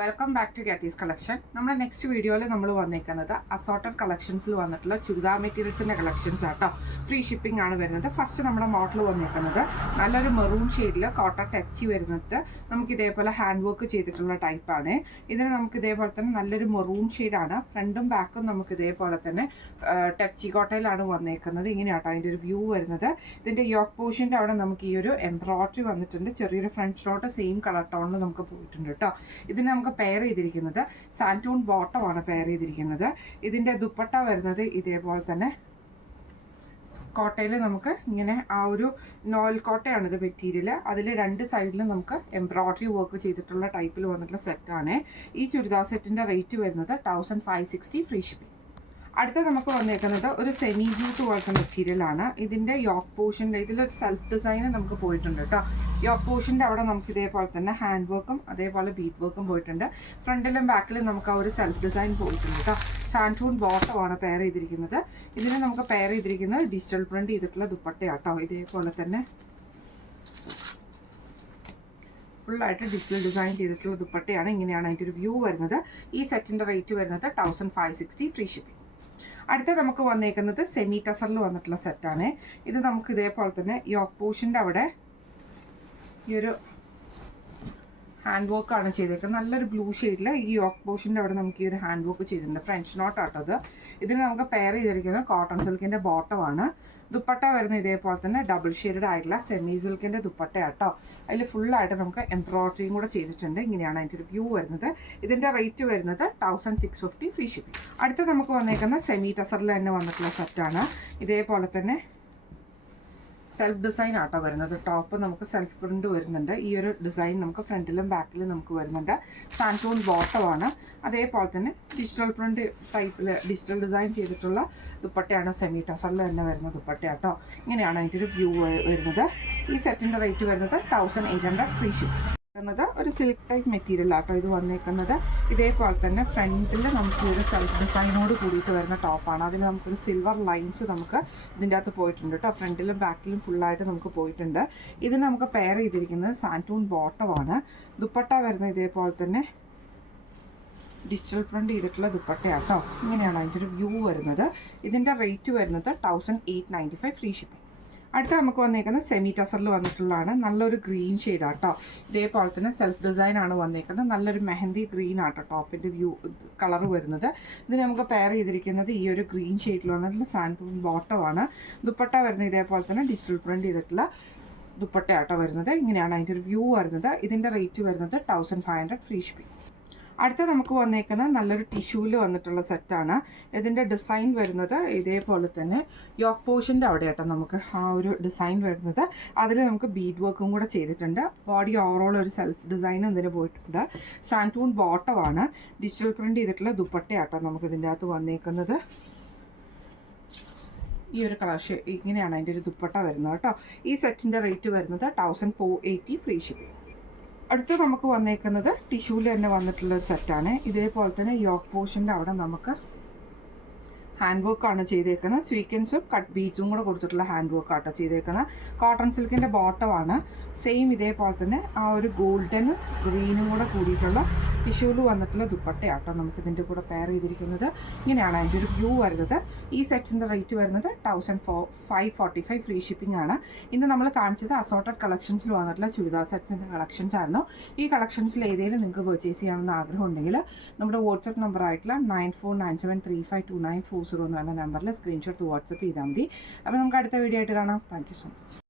Welcome back to Gathis collection. നമ്മുടെ next വീഡിയോയിൽ നമ്മൾ വന്നേക്കുന്നത് അസോർട്ടഡ് കളക്ഷൻസിൽ വന്നിട്ടുള്ള ചുരിദാർ മെറ്റീരിയൽസിൻ്റെ കളക്ഷൻസ് ആട്ടോ. ഫ്രീ ഷിപ്പിംഗ് ആണ് വരുന്നത്. ഫസ്റ്റ് നമ്മുടെ മോഡൽ വന്നേക്കുന്നത് നല്ലൊരു മെറൂൺ ഷെയ്ഡിൽ കോട്ടൺ ടച്ച് വരുന്നത് നമുക്ക് ഇതേപോലെ ഹാൻഡ് വർക്ക് ചെയ്തിട്ടുള്ള ടൈപ്പാണ്. ഇതിന് നമുക്ക് ഇതേപോലെ തന്നെ നല്ലൊരു മെറൂൺ ഷെയ്ഡാണ്. ഫ്രണ്ടും ബാക്കും നമുക്ക് ഇതേപോലെ തന്നെ ടച്ച് കോട്ടയിലാണ് വന്നേക്കുന്നത്. ഇങ്ങനെയാട്ടോ അതിൻ്റെ ഒരു വ്യൂ വരുന്നത്. ഇതിൻ്റെ യോക്ക് പോർഷൻ്റെ അവിടെ നമുക്ക് ഈ ഒരു എംബ്രോയിഡറി വന്നിട്ടുണ്ട്. ചെറിയൊരു ഫ്രഞ്ച് നോട്ട് സെയിം കളർ ടോണിൽ നമുക്ക് പോയിട്ടുണ്ട് കേട്ടോ. ഇതിന് നമുക്ക് പെയർ ചെയ്തിരിക്കുന്നത് സാൻറ്റൂൺ ബോട്ടമാണ് പെയർ ചെയ്തിരിക്കുന്നത്. ഇതിൻ്റെ ദുപ്പട്ട വരുന്നത് ഇതേപോലെ തന്നെ കോട്ടയിൽ നമുക്ക് ഇങ്ങനെ ആ ഒരു നോയിൽ കോട്ടയാണ് ഇത് മെറ്റീരിയൽ. അതിൽ രണ്ട് സൈഡിലും നമുക്ക് എംബ്രോയിഡറി വർക്ക് ചെയ്തിട്ടുള്ള ടൈപ്പിൽ വന്നിട്ടുള്ള സെറ്റാണ്. ഈ ചുരിദാർ സെറ്റിൻ്റെ റേറ്റ് വരുന്നത് 1560 ഫ്രീ ഷിപ്പിംഗ്. അടുത്ത നമുക്ക് വന്നേക്കുന്നത് ഒരു സെമി ജൂട്ട് പോലത്തെ മെറ്റീരിയലാണ്. ഇതിൻ്റെ യോക്ക് പോർഷൻ്റെ ഇതിലൊരു സെൽഫ് ഡിസൈന് നമുക്ക് പോയിട്ടുണ്ട് കേട്ടോ. യോക്ക് പോർഷൻ്റെ അവിടെ നമുക്ക് ഇതേപോലെ തന്നെ ഹാൻഡ് വർക്കും അതേപോലെ ബീറ്റ് വർക്കും പോയിട്ടുണ്ട്. ഫ്രണ്ടിലും ബാക്കിലും നമുക്ക് ആ ഒരു സെൽഫ് ഡിസൈൻ പോയിട്ടുണ്ട് കേട്ടോ. സാൻറ്റൂൺ ബോട്ടമാണ് പെയർ ചെയ്തിരിക്കുന്നത്. ഇതിന് നമുക്ക് പെയർ ചെയ്തിരിക്കുന്നത് ഡിജിറ്റൽ പ്രിന്റ് ചെയ്തിട്ടുള്ള ദുപ്പട്ടയാട്ടോ. ഇതേപോലെ തന്നെ ഫുള്ളായിട്ട് ഡിജിറ്റൽ ഡിസൈൻ ചെയ്തിട്ടുള്ള ദുപ്പട്ടയാണ്. ഇങ്ങനെയാണ് അതിൻ്റെ ഒരു വ്യൂ വരുന്നത്. ഈ സെറ്റിൻ്റെ റേറ്റ് വരുന്നത് 1560 ഫ്രീ ഷിപ്പിംഗ്. അടുത്ത നമുക്ക് വന്നേക്കുന്നത് സെമി ടസറിൽ വന്നിട്ടുള്ള സെറ്റാണ്. ഇത് നമുക്ക് ഇതേപോലെ തന്നെ യോക്ക് പോർഷൻ്റെ അവിടെ ഈ ഒരു ഹാൻഡ് വർക്കാണ് ചെയ്തേക്കുന്നത്. നല്ലൊരു ബ്ലൂ ഷെയ്ഡിൽ ഈ യോക്ക് പോർഷൻ്റെ അവിടെ നമുക്ക് ഈ ഒരു ഹാൻഡ് വർക്ക് ചെയ്തിട്ടുണ്ട്. ഫ്രഞ്ച് നോട്ട് ആട്ടോ അത്. ഇതിന് നമുക്ക് പെയർ ചെയ്തിരിക്കുന്നത് കോട്ടൺ സിൽക്കിൻ്റെ ബോട്ടമാണ്. ദുപ്പട്ട വരുന്ന ഇതേപോലെ തന്നെ ഡബിൾ ഷെയ്ഡഡ് ആയിട്ടുള്ള സെമി സിൽക്കിൻ്റെ ദുപ്പട്ടയാട്ടോ. അതിൽ ഫുള്ളായിട്ട് നമുക്ക് എംബ്രോയിഡറിയും കൂടെ ചെയ്തിട്ടുണ്ട്. ഇങ്ങനെയാണ് അതിൻ്റെ ഒരു വ്യൂ വരുന്നത്. ഇതിൻ്റെ റേറ്റ് വരുന്നത് 1650 ഫ്രീ ഷിപ്പിംഗ്. അടുത്ത നമുക്ക് വന്നേക്കുന്ന സെമി ടസറിൽ തന്നെ വന്നിട്ടുള്ള സെറ്റാണ്. ഇതേപോലെ തന്നെ സെൽഫ് ഡിസൈൻ ആട്ടോ വരുന്നത്. ടോപ്പ് നമുക്ക് സെൽഫ് പ്രിന്റ് വരുന്നുണ്ട്. ഈ ഒരു ഡിസൈൻ നമുക്ക് ഫ്രണ്ടിലും ബാക്കിലും നമുക്ക് വരുന്നുണ്ട്. സാൻറ്റൂൺ ബോട്ടമാണ്. അതേപോലെ തന്നെ ഡിജിറ്റൽ പ്രിന്റ് ടൈപ്പിൽ ഡിജിറ്റൽ ഡിസൈൻ ചെയ്തിട്ടുള്ള ദുപ്പട്ടയാണ്. സെമി ടസറിൽ തന്നെ വരുന്ന ദുപ്പട്ടയാട്ടോ. ഇങ്ങനെയാണ് അതിൻ്റെ ഒരു വ്യൂ വരുന്നത്. ഈ സെറ്റിൻ്റെ റേറ്റ് വരുന്നത് 1800 ഫ്രീ ഷിപ്പിംഗ്. ഒരു സിൽക്ക് ടൈപ്പ് മെറ്റീരിയൽ ആട്ടോ ഇത് വന്നേക്കുന്നത്. ഇതേപോലെ തന്നെ ഫ്രണ്ടിൽ നമുക്ക് ഒരു സെൽഫ് ഡിസൈനോട് കൂടിയിട്ട് വരുന്ന ടോപ്പാണ്. അതിൽ നമുക്കൊരു സിൽവർ ലൈൻസ് നമുക്ക് ഇതിൻ്റെ അകത്ത് പോയിട്ടുണ്ട് കേട്ടോ. ഫ്രണ്ടിലും ബാക്കിലും ഫുള്ളായിട്ട് നമുക്ക് പോയിട്ടുണ്ട്. ഇത് നമുക്ക് പെയർ ചെയ്തിരിക്കുന്നത് സാൻറ്റൂൺ ബോട്ടമാണ്. ദുപ്പട്ട വരുന്നത് ഇതേപോലെ തന്നെ ഡിജിറ്റൽ പ്രിന്റ് ചെയ്തിട്ടുള്ള ദുപ്പട്ടയാട്ടോ. ഇങ്ങനെയാണ് അതിൻ്റെ ഒരു വ്യൂ വരുന്നത്. ഇതിൻ്റെ റേറ്റ് വരുന്നത് 1895 ഫ്രീ ഷിപ്പിംഗ്. അടുത്ത നമുക്ക് വന്നേക്കുന്നത് സെമി ടസറിൽ വന്നിട്ടുള്ളതാണ്. നല്ലൊരു ഗ്രീൻ ഷെയ്ഡാട്ടോ. ഇതേപോലെ തന്നെ സെൽഫ് ഡിസൈൻ ആണ് വന്നേക്കുന്നത്. നല്ലൊരു മെഹന്തി ഗ്രീൻ ആട്ടോ ടോപ്പിൻ്റെ വ്യൂ കളർ വരുന്നത്. ഇതിന് നമുക്ക് പെയർ ചെയ്തിരിക്കുന്നത് ഈ ഒരു ഗ്രീൻ ഷെയ്ഡിൽ വന്നിട്ടുള്ള സാൻറ്റൂൺ ബോട്ടമാണ്. ദുപ്പട്ട വരുന്നത് ഇതേപോലെ തന്നെ ഡിജിറ്റൽ പ്രിന്റ് ചെയ്തിട്ടുള്ള ദുപ്പട്ടയാട്ടോ വരുന്നത്. ഇങ്ങനെയാണ് അതിൻ്റെ ഒരു വ്യൂ വരുന്നത്. ഇതിൻ്റെ റേറ്റ് വരുന്നത് 1500 ഫ്രീ ഷിപ്പിംഗ്. അടുത്ത നമുക്ക് വന്നേക്കുന്നത് നല്ലൊരു ടിഷ്യൂവിൽ വന്നിട്ടുള്ള സെറ്റാണ്. ഇതിൻ്റെ ഡിസൈൻ വരുന്നത് ഇതേപോലെ തന്നെ യോക്ക് പോർഷൻ്റെ അവിടെ ആട്ടോ നമുക്ക് ആ ഒരു ഡിസൈൻ വരുന്നത്. അതിൽ നമുക്ക് ബീഡ് വർക്കും കൂടെ ചെയ്തിട്ടുണ്ട്. ബോഡി ഓവറോൾ ഒരു സെൽഫ് ഡിസൈനും ഇതിന് പോയിട്ടുണ്ട്. സാൻറ്റൂൺ ബോട്ടമാണ്. ഡിജിറ്റൽ പ്രിന്റ് ചെയ്തിട്ടുള്ള ദുപ്പട്ടയാട്ടോ നമുക്ക് ഇതിൻ്റെ അകത്ത് വന്നേക്കുന്നത്. ഈ ഒരു കളർ ഇങ്ങനെയാണ് അതിൻ്റെ ഒരു ദുപ്പട്ട വരുന്നത് കേട്ടോ. ഈ സെറ്റിൻ്റെ റേറ്റ് വരുന്നത് 1480 ഫ്രീ ഷിപ്പിംഗ്. അടുത്ത് നമുക്ക് വന്നേക്കുന്നത് ടിഷ്യൂവിൽ തന്നെ വന്നിട്ടുള്ളൊരു സെറ്റാണ്. ഇതേപോലെ തന്നെ യോക്ക് പോർഷൻ്റെ അവിടെ നമുക്ക് ഹാൻഡ് വർക്കാണ് ചെയ്തേക്കുന്നത്. സ്വീക്വൻസും കട്ട് ബീഡ്സും കൂടെ കൊടുത്തിട്ടുള്ള ഹാൻഡ് വർക്കാട്ടോ ചെയ്തേക്കുന്നത്. കോട്ടൺ സിൽക്കിൻ്റെ ബോട്ടമാണ്. സെയിം ഇതേപോലെ തന്നെ ആ ഒരു ഗോൾഡനും ഗ്രീനും കൂടെ കൂടിയിട്ടുള്ള ടിഷ്യൂവിൽ വന്നിട്ടുള്ള ദുപ്പട്ടയാട്ടോ നമുക്ക് ഇതിൻ്റെ കൂടെ പെയർ ചെയ്തിരിക്കുന്നത്. ഇങ്ങനെയാണ് അതിൻ്റെ ഒരു വ്യൂ വരുന്നത്. ഈ സെറ്റ്സിൻ്റെ റേറ്റ് വരുന്നത് 1545 ഫ്രീ ഷിപ്പിംഗ് ആണ്. ഇന്ന് നമ്മൾ കാണിച്ചത് അസോർട്ടഡ് കളക്ഷൻസിൽ വന്നിട്ടുള്ള ചുരിദാർ സെറ്റ്സിൻ്റെ കളക്ഷൻസ് ആയിരുന്നു. ഈ കളക്ഷൻസിൽ ഏതെങ്കിലും നിങ്ങൾക്ക് പർച്ചേസ് ചെയ്യണമെന്ന് ആഗ്രഹം ഉണ്ടെങ്കിൽ നമ്മുടെ വാട്സപ്പ് നമ്പർ ആയിട്ടുള്ള 9497352940 എന്ന നമ്പറിൽ സ്ക്രീൻഷോട്ട് വാട്സപ്പ് ചെയ്താൽ മതി. അപ്പോൾ നമുക്ക് അടുത്ത വീഡിയോ ആയിട്ട് കാണാം. Thank you so much.